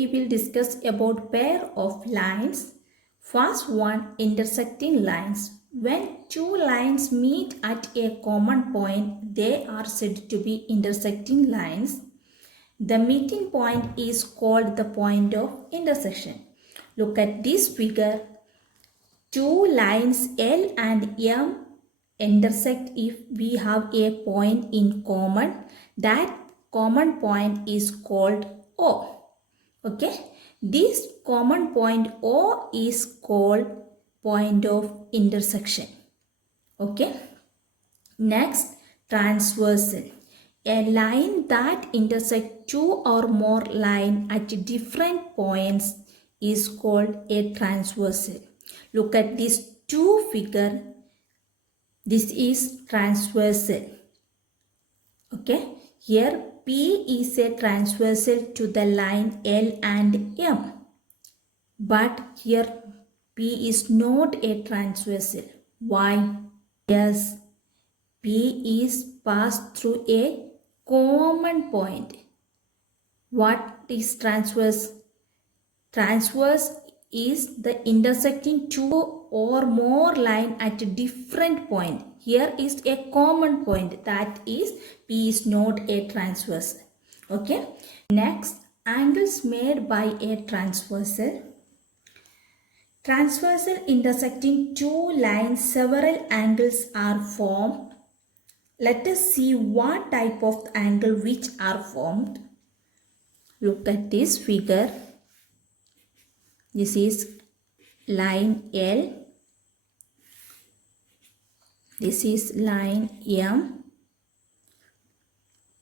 we will discuss about pair of lines. First one, intersecting lines. When two lines meet at a common point, they are said to be intersecting lines. The meeting point is called the point of intersection. Look at this figure. Two lines L and M intersect if we have a point in common. That common point is called O. Okay, this common point O is called point of intersection. Okay, next, transversal. A line that intersects two or more lines at different points is called a transversal. Look at these two figures. This is transversal. Okay, here P is a transversal to the line L and M. But here P is not a transversal. Why? Yes, P is passed through a common point. What is transverse? Transverse is the intersecting two or more line at a different point. Here is a common point, that is P is not a transverse. Okay. Next, angles made by a transversal. Transversal intersecting two lines, several angles are formed. Let us see what type of angle which are formed. Look at this figure. This is line L. This is line M.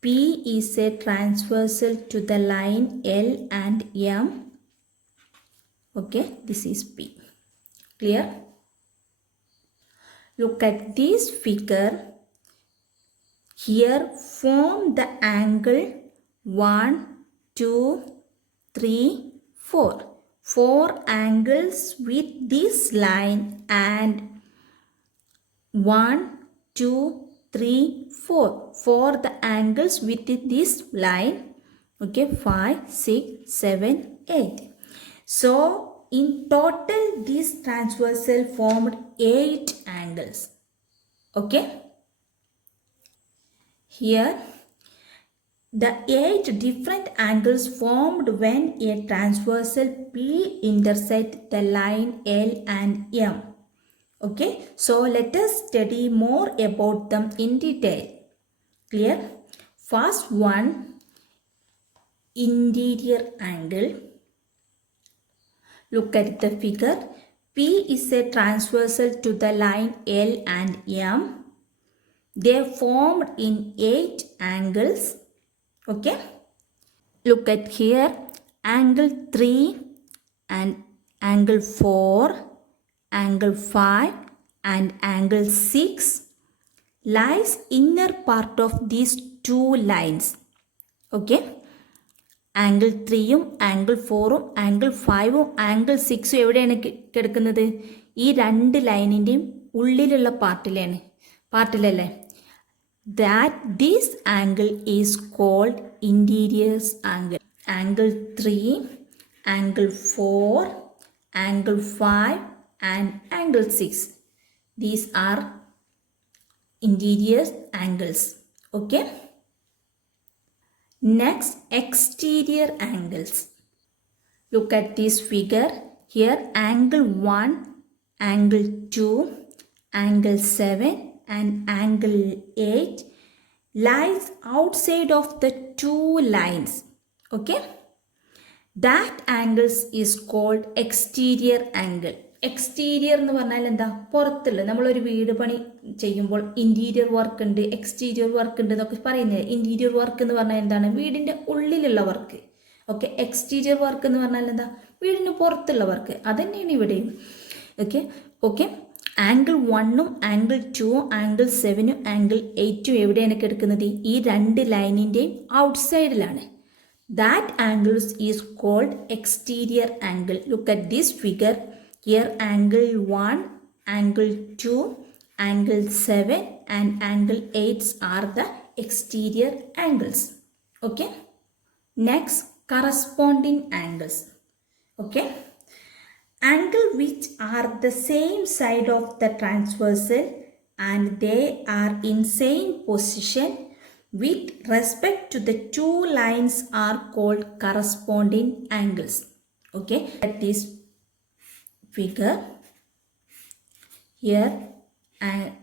P is a transversal to the line L and M. Okay, this is P. Clear? Look at this figure. Here form the angle 1, 2, 3, 4. 4 angles with this line and 1, 2, 3, 4. 4 the angles with this line. Okay, 5, 6, 7, 8. So in total this transversal formed 8 angles. Okay. Here the 8 different angles formed when a transversal P intersect the line L and M. Okay, so let us study more about them in detail. Clear? First one, interior angle. Look at the figure. P is a transversal to the line L and M. They formed in 8 angles. Okay. Look at here. Angle 3 and angle 4, angle 5 and angle 6 lies inner part of these two lines. Okay. Angle 3യും angle 4ഉം angle 5ഉം angle 6ഉം എവിടെയാണ് കിടക്കുന്നത്? ഈ രണ്ട് ലൈനിൻ്റെയും ഉള്ളിലുള്ള പാർട്ടിലല്ലേ? This angle is called interior angle. Angle 3, angle 4, angle 5 and angle 6. These are interior angles. Okay. Next, exterior angles. Look at this figure. Here angle 1, angle 2, angle 7 and angle 8 lies outside of the two lines. Okay. That angles is called exterior angle. Exterior എന്ന് പറഞ്ഞാൽ എന്താ? പുറത്തുള്ള നമ്മളൊരു വീട് പണി ചെയ്യുമ്പോൾ interior work ഉണ്ട്, exterior work ഉണ്ട് എന്നൊക്കെ പറയുന്നത്. ഇൻറ്റീരിയർ വർക്ക് എന്ന് പറഞ്ഞാൽ എന്താണ്? വീടിൻ്റെ ഉള്ളിലുള്ള വർക്ക്. ഓക്കെ. എക്സ്റ്റീരിയർ വർക്ക് എന്ന് പറഞ്ഞാൽ എന്താ? വീടിന് പുറത്തുള്ള വർക്ക്. അതുതന്നെയാണ് ഇവിടെയും. ഓക്കെ. ഓക്കെ. ആംഗിൾ 1ഉം ആംഗിൾ 2ഉം ആംഗിൾ 7ഉം ആംഗിൾ 8ഉം എവിടെയാണ് കിടക്കുന്നത്? ഈ രണ്ട് ലൈനിൻ്റെയും ഔട്ട്സൈഡിലാണ്. That angles is called exterior angle. Look at this figure. Here angle 1, angle 2, angle 7 and angle 8 are the exterior angles. Okay. Next, corresponding angles. Okay, angle which are the same side of the transversal and they are in same position with respect to the two lines are called corresponding angles. Okay, at this figure here,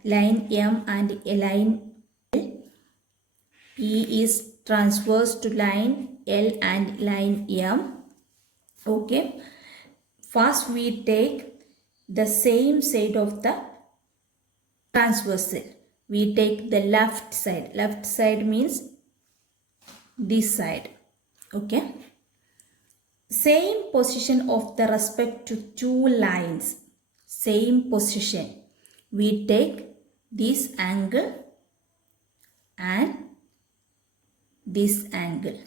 line M and line P is transverse to line L and line M. Okay, first we take the same side of the transversal. We take the left side. Left side means this side. Okay, same position of the respect to two lines. Same position. We take this angle and this angle.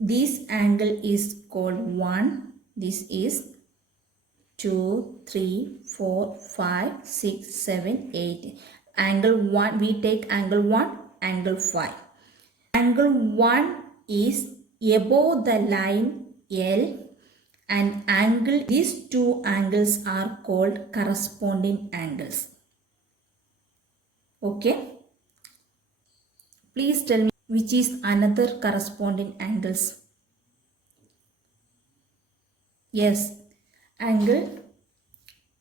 This angle is called 1. This is 2, 3, 4, 5, 6, 7, 8. Angle 1, we take angle 1, angle 5. Angle 1 is above the line L and angle, these two angles are called corresponding angles. Okay. Please tell me which is another corresponding angles. Yes, angle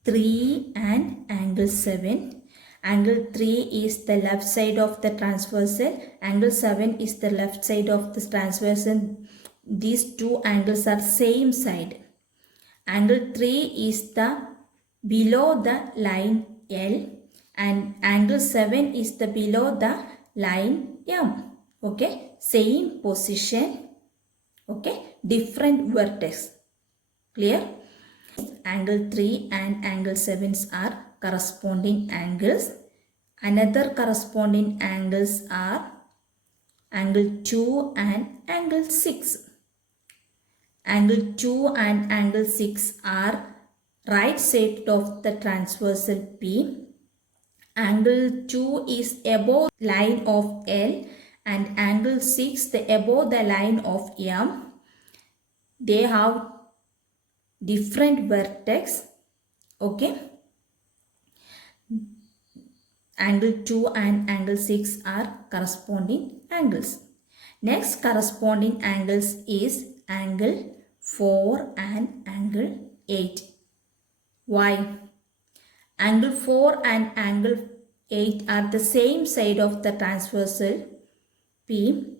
3 and angle 7. Angle 3 is the left side of the transversal. Angle 7 is the left side of the transversal. These two angles are same side. Angle 3 is the below the line L and angle 7 is the below the line M. Okay, same position. Okay, different vertex. Clear? Angle 3 and angle 7 are corresponding angles. Another corresponding angles are angle 2 and angle 6. Angle 2 and angle 6 are right side of the transversal P. Angle 2 is above line of L and angle 6 the above the line of M. They have different vertex. Okay, angle 2 and angle 6 are corresponding angles. Next corresponding angles is angle 4 and angle 8. Why? Angle 4 and angle 8 are the same side of the transversal P.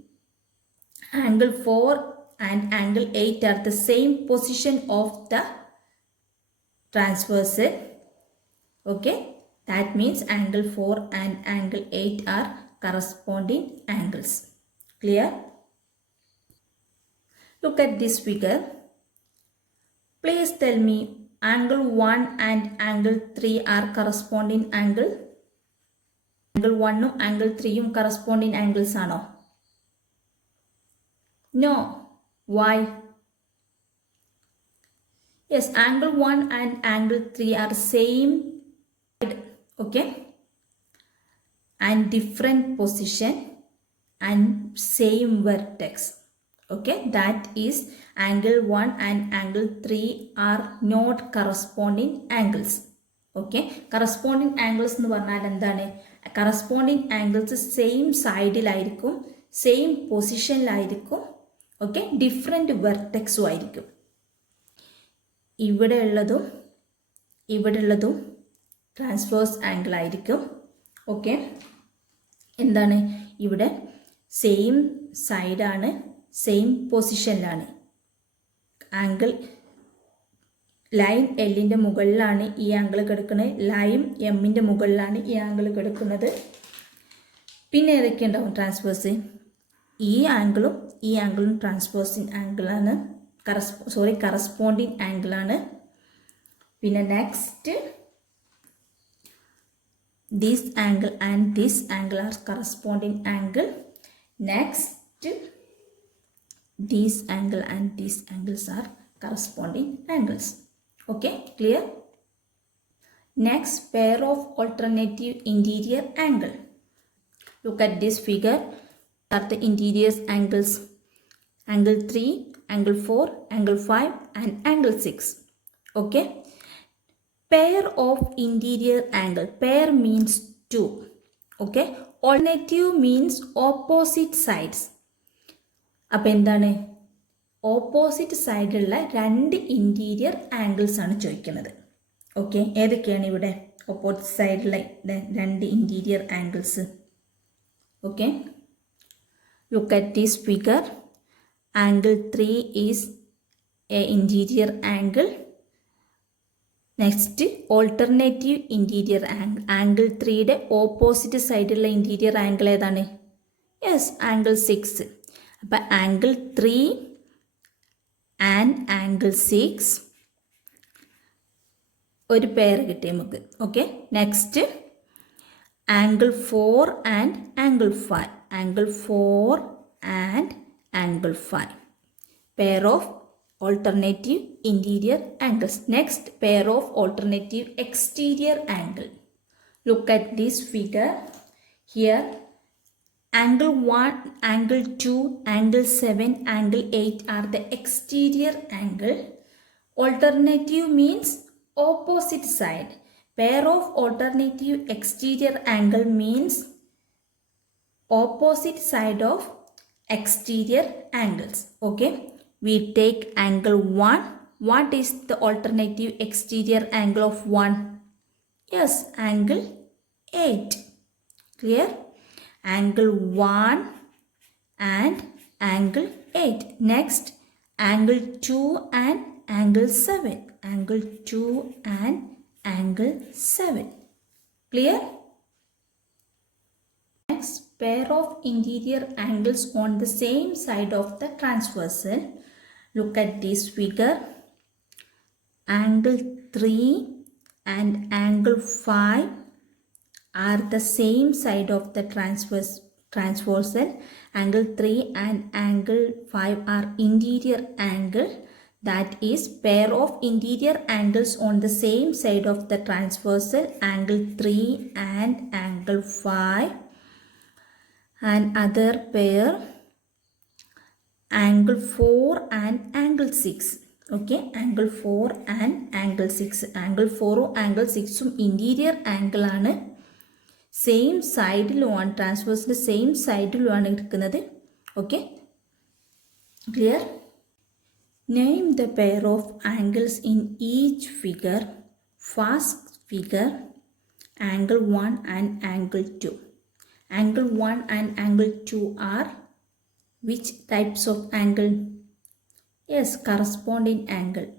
Angle 4 and angle 8 are the same position of the transversal. Okay, that means angle 4 and angle 8 are corresponding angles. Clear? Look at this figure. Please tell me angle 1 and angle 3 are corresponding angle. Angle 1 ഉം angle 3 ഉം corresponding angles ആണോ? No. Why? Yes, angle 1 and angle 3 are same. Okay. And different position and same vertex. Okay. That is angle 1 and angle 3 are not corresponding angles. Okay. Corresponding angles എന്ന് പറഞ്ഞാൽ എന്താണ്? Corresponding angles same സൈഡിലായിരിക്കും, same പൊസിഷനിലായിരിക്കും. Okay, different വെർട്ടെക്സും ആയിരിക്കും. ഇവിടെ ഉള്ളതും transverse angle ആയിരിക്കും. ഓക്കെ, എന്താണ് ഇവിടെ സെയിം സൈഡാണ്, സെയിം പൊസിഷനിലാണ്. ആംഗിൾ ലൈൻ എല്ലിൻ്റെ മുകളിലാണ് ഈ ആംഗിൾ കിടക്കുന്നത്, ലൈൻ എമ്മിൻ്റെ മുകളിലാണ് ഈ ആംഗിൾ കിടക്കുന്നത്. പിന്നെ ഏതൊക്കെ ഉണ്ടാവും ട്രാൻസ്വേഴ്സ്? ഈ ആംഗിളും ട്രാൻസ്വേഴ്സിങ് ആംഗിളാണ്, കറസ്പോണ്ടിങ് ആംഗിളാണ്. പിന്നെ next this angle and this angle are corresponding angle. Next this angle and these angles are corresponding angles. Okay, clear? Next, pair of alternative interior angle. Look at this figure. Are the interior angles angle 3, angle 4, angle 5 and angle 6. Okay. Pair of interior angle. Pair means two. Okay. Alternative means opposite sides. അപ്പോൾ എന്താണ്, opposite സൈഡിലുള്ള രണ്ട് interior angles ആണ് ചോദിക്കുന്നത്. Okay, ഏതൊക്കെയാണ് ഇവിടെ opposite സൈഡിലുള്ള രണ്ട് interior angles? Okay, look at this figure. Angle 3 is a interior angle. Next alternative interior angle. Angle 3യുടെ ഓപ്പോസിറ്റ് സൈഡിലുള്ള ഇൻറ്റീരിയർ ആംഗിൾ ഏതാണ്? Yes, angle 6. അപ്പം ആംഗിൾ 3 ആൻഡ് ആംഗിൾ 6 ഒരു പെയർ കിട്ടി നമുക്ക്. Okay, next angle 4 and angle 5. Angle 4 and angle 5. Pair of alternative interior angles. Next, pair of alternative exterior angle. Look at this figure. Here, angle 1, angle 2, angle 7, angle 8 are the exterior angle. Alternative means opposite side. Pair of alternative exterior angle means opposite side of exterior angles. Okay. We take angle 1. What is the alternative exterior angle of 1? Yes, angle 8. Clear? Angle 1 and angle 8. Next, angle 2 and angle 7. Angle 2 and angle 7. Clear? Next, pair of interior angles on the same side of the transversal. Look at this figure. Angle 3 and angle 5 are the same side of the transversal. Angle 3 and angle 5 are interior angle. That is pair of interior angles on the same side of the transversal. Angle 3 and angle 5. And other pair angle 4 and angle 6. Okay, angle 4 and angle 6. Angle 4 angle 6 interior angle ആണ്. Same സൈഡിലുമാണ്, ട്രാൻസ്വേഴ്സിൻ്റെ same സൈഡിലുമാണ് എടുക്കുന്നത്. Okay, clear? Name the pair of angles in each figure. First figure angle 1 and angle 2. Angle 1 and angle 2 are which types of angle? Yes, corresponding angle,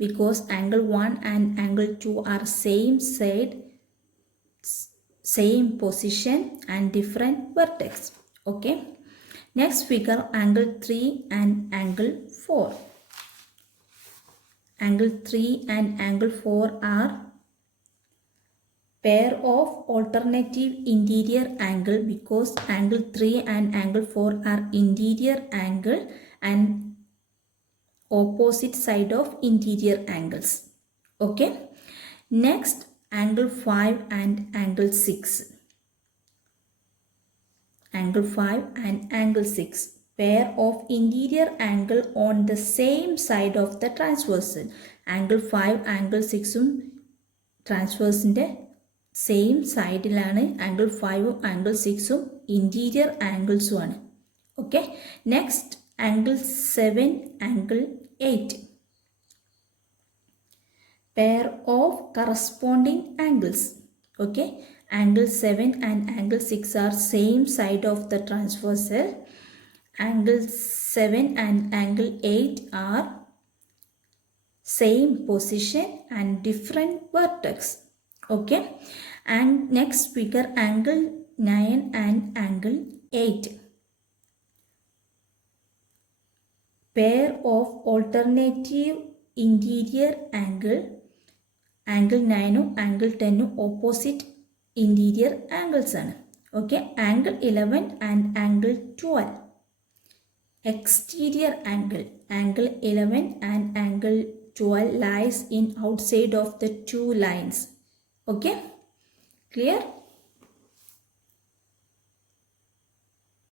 because angle 1 and angle 2 are same side, same position and different vertex. Okay, next figure angle 3 and angle 4. Angle 3 and angle 4 are pair of alternative interior angle, because angle 3 and angle 4 are interior angle and opposite side of interior angles. Okay, next angle 5 and angle 6. Angle 5 and angle 6 pair of interior angle on the same side of the transversal. Angle 5 angle 6 ട്രാൻസ്വേഴ്സിൻ്റെ same സൈഡിലാണ്. Angle 5ഉം angle 6ഉം interior ആംഗിൾസുമാണ്. Okay, next angle 7 angle 8 pair of corresponding angles. Okay, angle 7 and angle 6 are same side of the transversal. Angle 7 and angle 8 are same position and different vertex. Okay, and next figure angle 9 and angle 8 pair of alternative interior angle. Angle 9 angle 10 opposite interior angles ആണ്. Okay, angle 11 and angle 12 exterior angle. Angle 11 and angle 12 lies in outside of the two lines. Okay, clear?